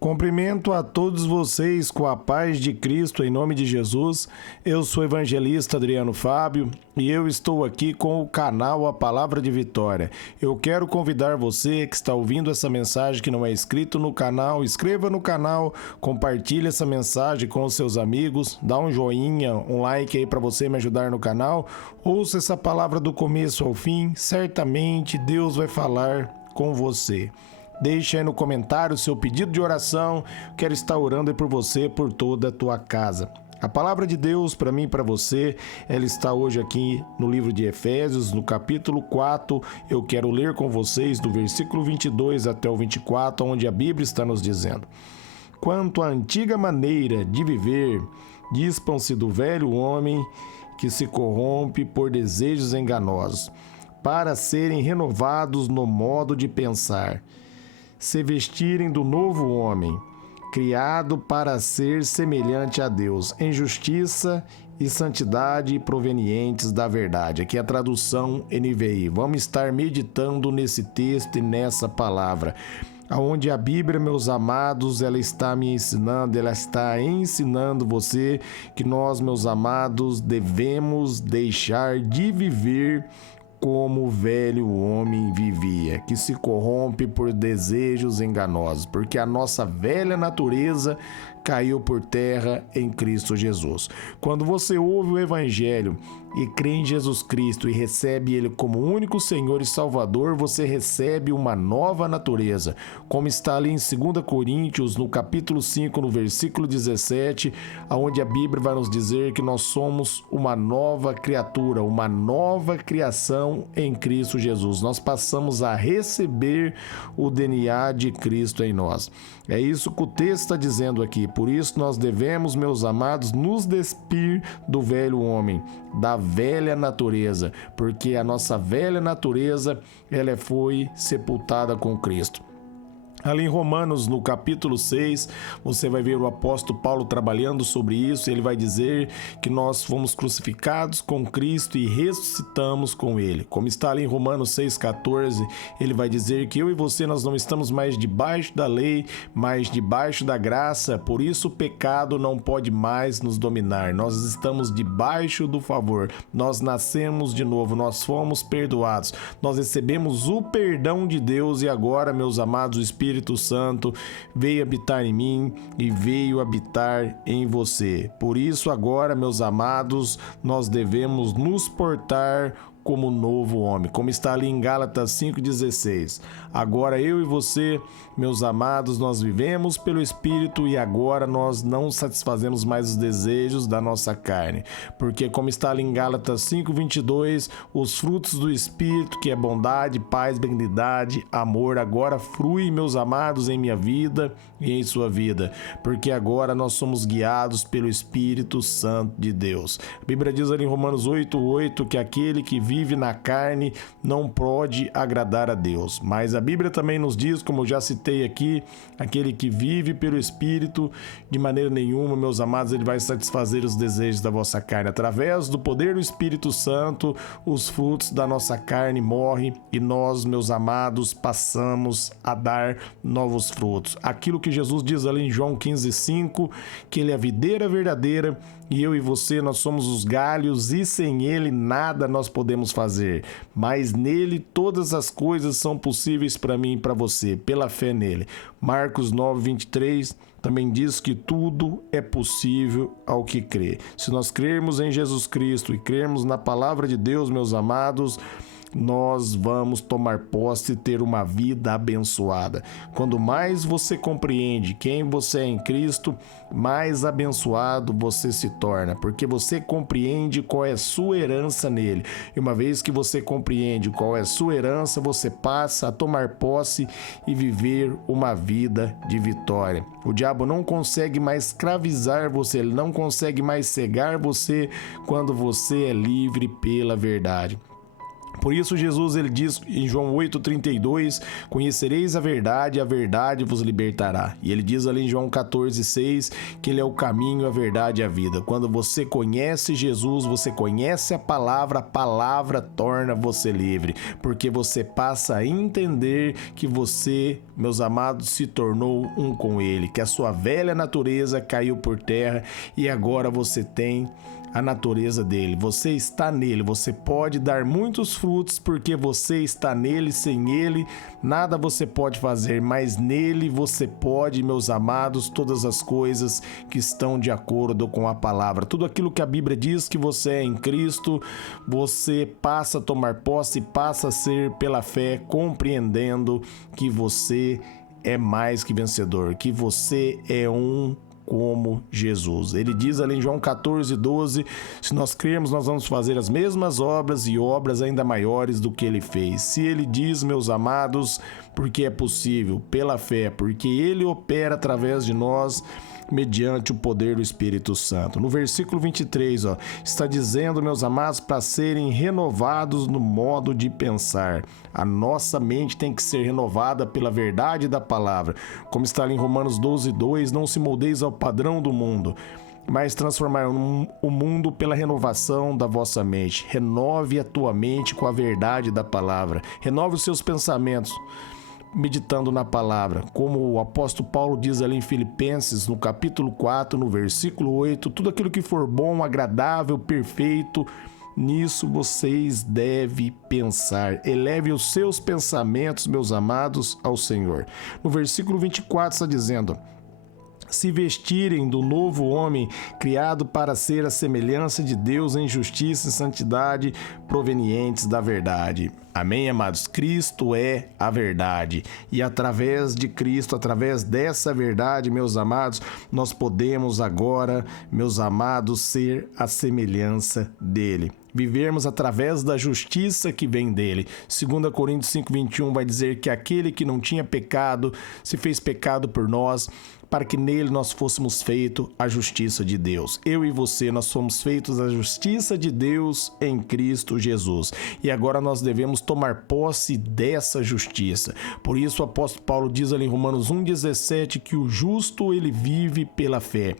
Cumprimento a todos vocês com a paz de Cristo em nome de Jesus. Eu sou o evangelista Adriano Fábio e eu estou aqui com o canal A Palavra de Vitória. Eu quero convidar você que está ouvindo essa mensagem que não é inscrito no canal, inscreva no canal, compartilhe essa mensagem com os seus amigos, dá um joinha, um like aí para você me ajudar no canal. Ouça essa palavra do começo ao fim, certamente Deus vai falar com você. Deixe aí no comentário o seu pedido de oração. Quero estar orando aí por você, por toda a tua casa. A palavra de Deus para mim e para você, ela está hoje aqui no livro de Efésios, no capítulo 4. Eu quero ler com vocês do versículo 22 até o 24, onde a Bíblia está nos dizendo: Quanto à antiga maneira de viver, dispam-se do velho homem que se corrompe por desejos enganosos, para serem renovados no modo de pensar, se vestirem do novo homem, criado para ser semelhante a Deus, em justiça e santidade provenientes da verdade. Aqui é a tradução NVI. Vamos estar meditando nesse texto e nessa palavra, aonde a Bíblia, meus amados, ela está me ensinando, ela está ensinando você que nós, meus amados, devemos deixar de viver como o velho homem vivia, que se corrompe por desejos enganosos, porque a nossa velha natureza caiu por terra em Cristo Jesus. Quando você ouve o Evangelho e crê em Jesus Cristo e recebe Ele como único Senhor e Salvador, você recebe uma nova natureza, como está ali em 2 Coríntios, no capítulo 5, no versículo 17, onde a Bíblia vai nos dizer que nós somos uma nova criatura, uma nova criação em Cristo Jesus. Nós passamos a receber o DNA de Cristo em nós. É isso que o texto está dizendo aqui. Por isso nós devemos, meus amados, nos despir do velho homem, da velha natureza, porque a nossa velha natureza, ela foi sepultada com Cristo. Ali em Romanos, no capítulo 6, você vai ver o apóstolo Paulo trabalhando sobre isso. Ele vai dizer que nós fomos crucificados com Cristo e ressuscitamos com Ele. Como está ali em Romanos 6,14, ele vai dizer que eu e você, nós não estamos mais debaixo da lei, mas debaixo da graça. Por isso o pecado não pode mais nos dominar. Nós estamos debaixo do favor. Nós nascemos de novo, nós fomos perdoados. Nós recebemos o perdão de Deus e agora, meus amados, o Espírito Santo veio habitar em mim e veio habitar em você. Por isso agora, meus amados, nós devemos nos portar como novo homem, como está ali em Gálatas 5,16. Agora eu e você, meus amados, nós vivemos pelo Espírito e agora nós não satisfazemos mais os desejos da nossa carne, porque como está ali em Gálatas 5,22, os frutos do Espírito, que é bondade, paz, benignidade, amor, agora flui, meus amados, em minha vida e em sua vida, porque agora nós somos guiados pelo Espírito Santo de Deus. A Bíblia diz ali em Romanos 8,8 que aquele que vive na carne não pode agradar a Deus. Mas a Bíblia também nos diz, como eu já citei aqui, aquele que vive pelo Espírito, de maneira nenhuma, meus amados, ele vai satisfazer os desejos da vossa carne. Através do poder do Espírito Santo, os frutos da nossa carne morrem e nós, meus amados, passamos a dar novos frutos. Aquilo que Jesus diz ali em João 15,5, que ele é a videira verdadeira e eu e você, nós somos os galhos e sem ele nada nós podemos fazer, mas nele todas as coisas são possíveis para mim e para você, pela fé nele. Marcos 9,23 também diz que tudo é possível ao que crê. Se nós crermos em Jesus Cristo e crermos na palavra de Deus, meus amados, nós vamos tomar posse e ter uma vida abençoada. Quando mais você compreende quem você é em Cristo, mais abençoado você se torna, porque você compreende qual é a sua herança nele. E uma vez que você compreende qual é a sua herança, você passa a tomar posse e viver uma vida de vitória. O diabo não consegue mais escravizar você, ele não consegue mais cegar você quando você é livre pela verdade. Por isso Jesus ele diz em João 8,32, conhecereis a verdade vos libertará. E ele diz ali em João 14,6 que ele é o caminho, a verdade e a vida. Quando você conhece Jesus, você conhece a palavra torna você livre, porque você passa a entender que você, meus amados, se tornou um com ele, que a sua velha natureza caiu por terra e agora você tem a natureza dele, você está nele, você pode dar muitos frutos porque você está nele, sem ele nada você pode fazer, mas nele você pode, meus amados, todas as coisas que estão de acordo com a palavra, tudo aquilo que a Bíblia diz que você é em Cristo, você passa a tomar posse, passa a ser pela fé, compreendendo que você é mais que vencedor, que você é um como Jesus. Ele diz ali em João 14,12, se nós crermos, nós vamos fazer as mesmas obras e obras ainda maiores do que ele fez. Se ele diz, meus amados, porque é possível, pela fé, porque ele opera através de nós, mediante o poder do Espírito Santo. No versículo 23, está dizendo, meus amados, para serem renovados no modo de pensar. A nossa mente tem que ser renovada pela verdade da palavra. Como está ali em Romanos 12,2, não se moldeis ao padrão do mundo, mas transformar o mundo pela renovação da vossa mente. Renove a tua mente com a verdade da palavra. Renove os seus pensamentos, meditando na palavra, como o apóstolo Paulo diz ali em Filipenses, no capítulo 4, no versículo 8, tudo aquilo que for bom, agradável, perfeito, nisso vocês devem pensar. Eleve os seus pensamentos, meus amados, ao Senhor. No versículo 24 está dizendo, se vestirem do novo homem, criado para ser a semelhança de Deus em justiça e santidade provenientes da verdade. Amém, amados? Cristo é a verdade. E através de Cristo, através dessa verdade, meus amados, nós podemos agora, meus amados, ser a semelhança dele. Vivermos através da justiça que vem dele. 2 Coríntios 5,21 vai dizer que aquele que não tinha pecado se fez pecado por nós, para que nele nós fôssemos feitos a justiça de Deus. Eu e você, nós somos feitos a justiça de Deus em Cristo Jesus. E agora nós devemos tomar posse dessa justiça. Por isso o apóstolo Paulo diz ali em Romanos 1,17 que o justo ele vive pela fé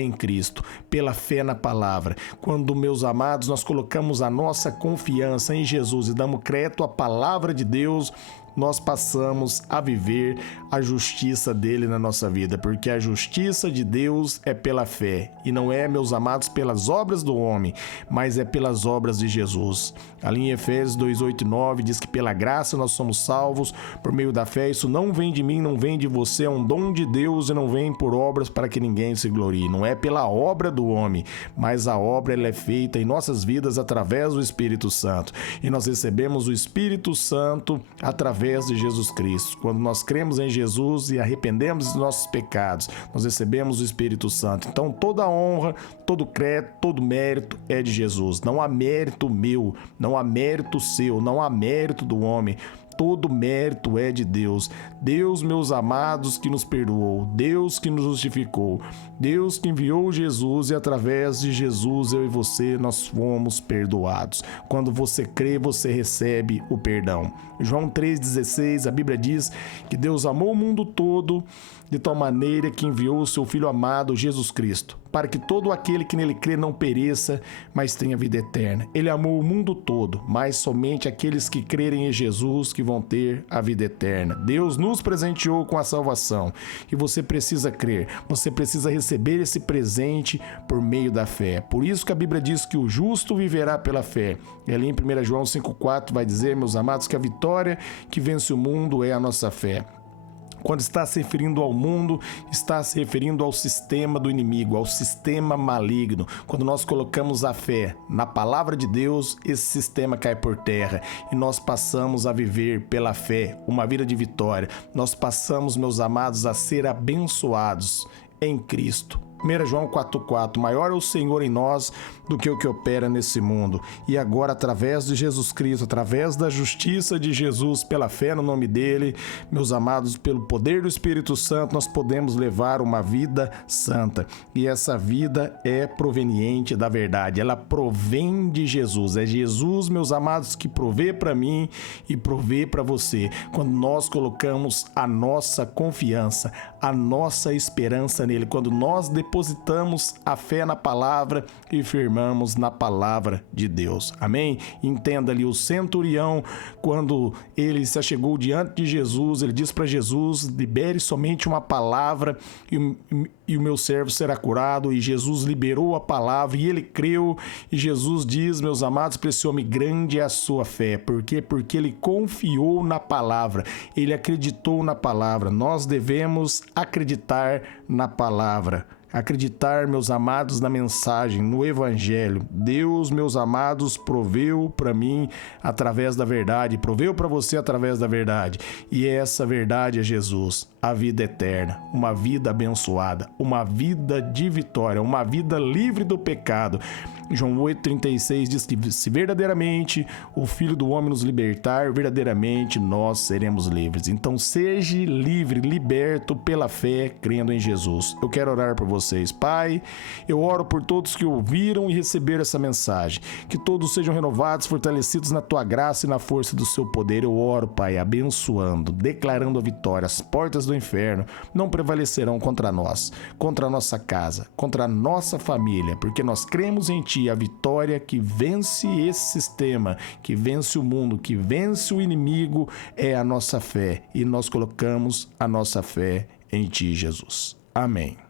em Cristo, pela fé na palavra. Quando, meus amados, nós colocamos a nossa confiança em Jesus e damos crédito à palavra de Deus, nós passamos a viver a justiça dele na nossa vida, porque a justiça de Deus é pela fé, e não é, meus amados, pelas obras do homem, mas é pelas obras de Jesus. Ali em Efésios 2:8 e 9 diz que pela graça nós somos salvos por meio da fé, isso não vem de mim, não vem de você, é um dom de Deus e não vem por obras para que ninguém se glorie. Não é pela obra do homem, mas a obra ela é feita em nossas vidas através do Espírito Santo, e nós recebemos o Espírito Santo através de Jesus Cristo. Quando nós cremos em Jesus e arrependemos dos nossos pecados, nós recebemos o Espírito Santo. Então toda a honra, todo crédito, todo mérito é de Jesus. Não há mérito meu, não há mérito seu, não há mérito do homem. Todo mérito é de Deus. Deus, meus amados, que nos perdoou. Deus que nos justificou. Deus que enviou Jesus e através de Jesus, eu e você, nós fomos perdoados. Quando você crê, você recebe o perdão. João 3,16, a Bíblia diz que Deus amou o mundo todo de tal maneira que enviou o seu Filho amado, Jesus Cristo, para que todo aquele que nele crê não pereça, mas tenha vida eterna. Ele amou o mundo todo, mas somente aqueles que crerem em Jesus que vão ter a vida eterna. Deus nos presenteou com a salvação e você precisa crer, você precisa receber esse presente por meio da fé. Por isso que a Bíblia diz que o justo viverá pela fé. E ali em 1 João 5,4 vai dizer, meus amados, que a vitória que vence o mundo é a nossa fé. Quando está se referindo ao mundo, está se referindo ao sistema do inimigo, ao sistema maligno. Quando nós colocamos a fé na palavra de Deus, esse sistema cai por terra e nós passamos a viver pela fé uma vida de vitória. Nós passamos, meus amados, a ser abençoados em Cristo. 1 João 4,4, maior é o Senhor em nós do que o que opera nesse mundo. E agora, através de Jesus Cristo, através da justiça de Jesus, pela fé no nome dele, meus amados, pelo poder do Espírito Santo, nós podemos levar uma vida santa. E essa vida é proveniente da verdade, ela provém de Jesus. É Jesus, meus amados, que provê para mim e provê para você. Quando nós colocamos a nossa confiança, a nossa esperança nele, quando nós depositamos a fé na palavra e firmamos na palavra de Deus. Amém? Entenda ali, o centurião, quando ele se achegou diante de Jesus, ele diz para Jesus: libere somente uma palavra e o meu servo será curado. E Jesus liberou a palavra e ele creu. E Jesus diz, meus amados, para esse homem: grande é a sua fé. Por quê? Porque ele confiou na palavra, ele acreditou na palavra. Nós devemos acreditar na palavra. Acreditar, meus amados, na mensagem, no evangelho. Deus, meus amados, proveu para mim através da verdade, proveu para você através da verdade. E essa verdade é Jesus, a vida eterna, uma vida abençoada, uma vida de vitória, uma vida livre do pecado. João 8,36 diz que se verdadeiramente o Filho do Homem nos libertar, verdadeiramente nós seremos livres. Então seja livre, liberto pela fé, crendo em Jesus. Eu quero orar por vocês. Pai, eu oro por todos que ouviram e receberam essa mensagem. Que todos sejam renovados, fortalecidos na tua graça e na força do seu poder. Eu oro, Pai, abençoando, declarando a vitória. As portas do inferno não prevalecerão contra nós, contra a nossa casa, contra a nossa família, porque nós cremos em Ti, a vitória que vence esse sistema, que vence o mundo, que vence o inimigo, é a nossa fé. E nós colocamos a nossa fé em Ti, Jesus. Amém.